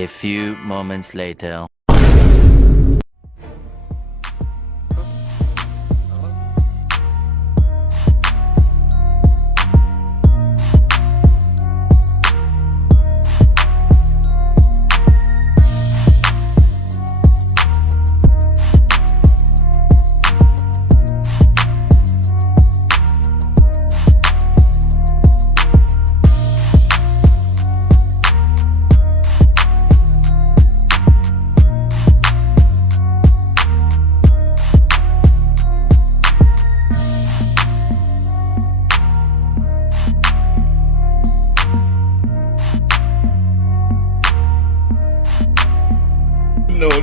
A few moments later. No.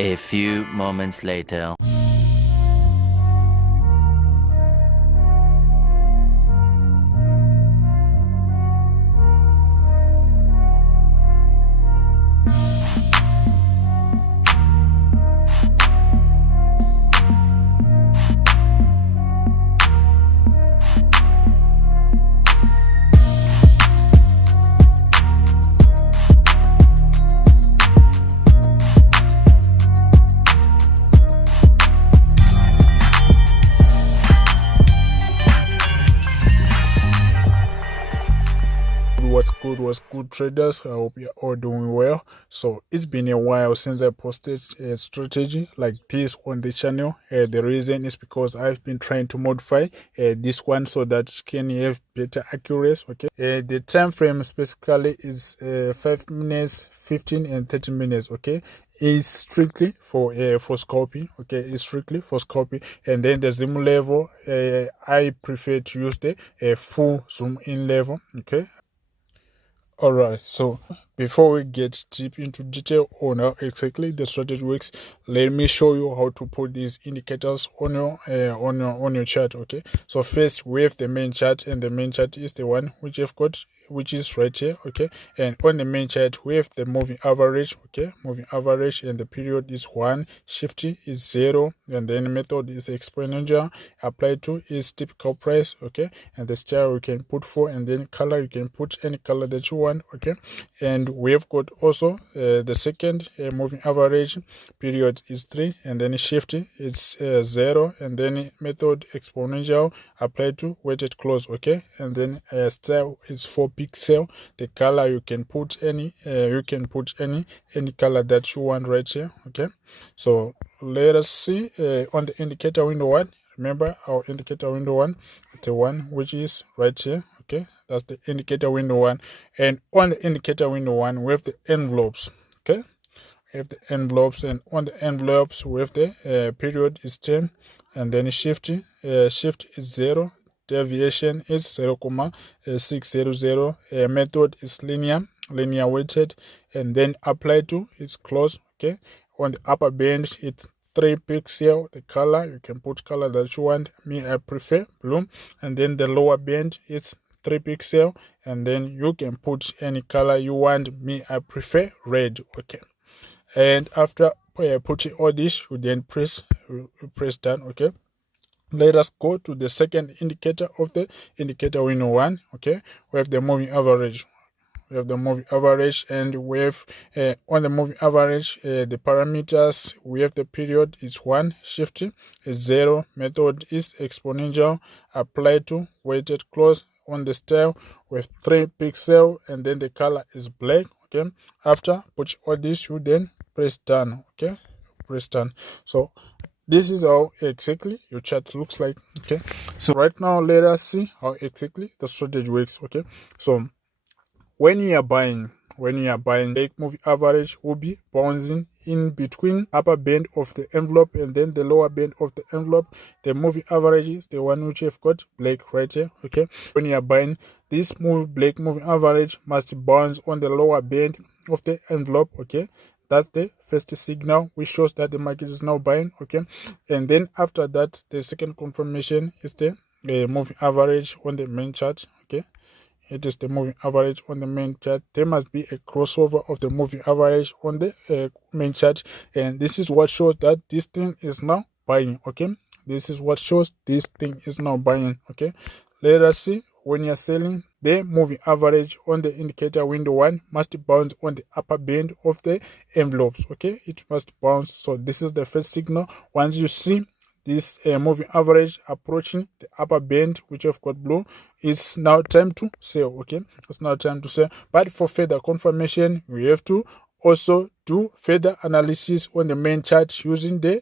A few moments later. What's good traders? I hope you're all doing well. So it's been a while since I posted a strategy like this on the channel. The reason is because I've been trying to modify this one so that it can have better accuracy. Okay, the time frame specifically is 5 minutes, 15 and 30 minutes. Okay, is strictly for scalping. Okay, it's strictly for scalping. And then the zoom level, I prefer to use the full zoom in level. Okay. Alright, so before we get deep into detail on how exactly the strategy works, let me show you how to put these indicators on your chart. Okay, so first we have the main chart, and the main chart is the one which I've got, which is right here. Okay, and on the main chart we have the moving average. Okay, moving average, and the period is 1, shifty is 0, and then method is exponential, applied to is typical price. Okay, and the style you can put 4, and then color you can put any color that you want. Okay, and we have got also the second moving average, period is 3, and then shifty it's 0, and then method exponential, applied to weighted close. Okay, and then style is 4 pixel. The color you can put any any color that you want right here. Okay, so let us see on the indicator window 1. Remember our indicator window 1, the one which is right here. Okay, that's the indicator window 1, and on the indicator window 1 we have the envelopes. Okay, we have the envelopes, and on the envelopes we have the period is 10, and then shift is 0, deviation is 0,600, method is linear weighted, and then apply to is close. Okay, on the upper band it's 3 pixel. The color you can put color that you want. Me, I prefer blue. And then the lower band is 3 pixel, and then you can put any color you want. Me, I prefer red. Okay, and after putting all this, you then press done. Okay, let us go to the second indicator of the indicator window 1. Okay, we have the moving average. We have the moving average, and we have on the moving average the parameters. We have the period is 1, shifty is 0, method is exponential, applied to weighted close. On the style with 3 pixel, and then the color is black. Okay, after put all this, you then press done. Okay, press done. So this is how exactly your chart looks like. Okay, so right now let us see how exactly the strategy works. Okay, so when you are buying, the moving average will be bouncing in between upper band of the envelope and then the lower band of the envelope. The moving average is the one which you've got black right here. Okay, when you are buying, this black moving average must bounce on the lower band of the envelope. Okay, that's the first signal which shows that the market is now buying. Okay, and then after that, the second confirmation is the moving average on the main chart. Okay, it is the moving average on the main chart. There must be a crossover of the moving average on the main chart, and this is what shows that this thing is now buying. Okay, this is what shows this thing is now buying. Okay, let us see. When you're selling, the moving average on the indicator window 1 must bounce on the upper band of the envelopes. Okay, it must bounce. So this is the first signal. Once you see this moving average approaching the upper band, which I've got blue, it's now time to sell. Okay, it's now time to sell. But for further confirmation, we have to also do further analysis on the main chart using the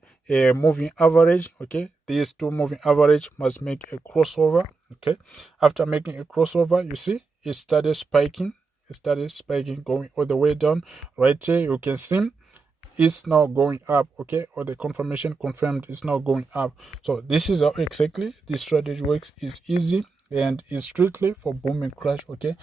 moving average. Okay, these two moving average must make a crossover. Okay, after making a crossover, you see it started spiking. It started spiking, going all the way down. Right here, you can see it's now going up. Okay, or the confirmation confirmed it's now going up. So this is how exactly this strategy works. It's easy and it's strictly for boom and crash. Okay.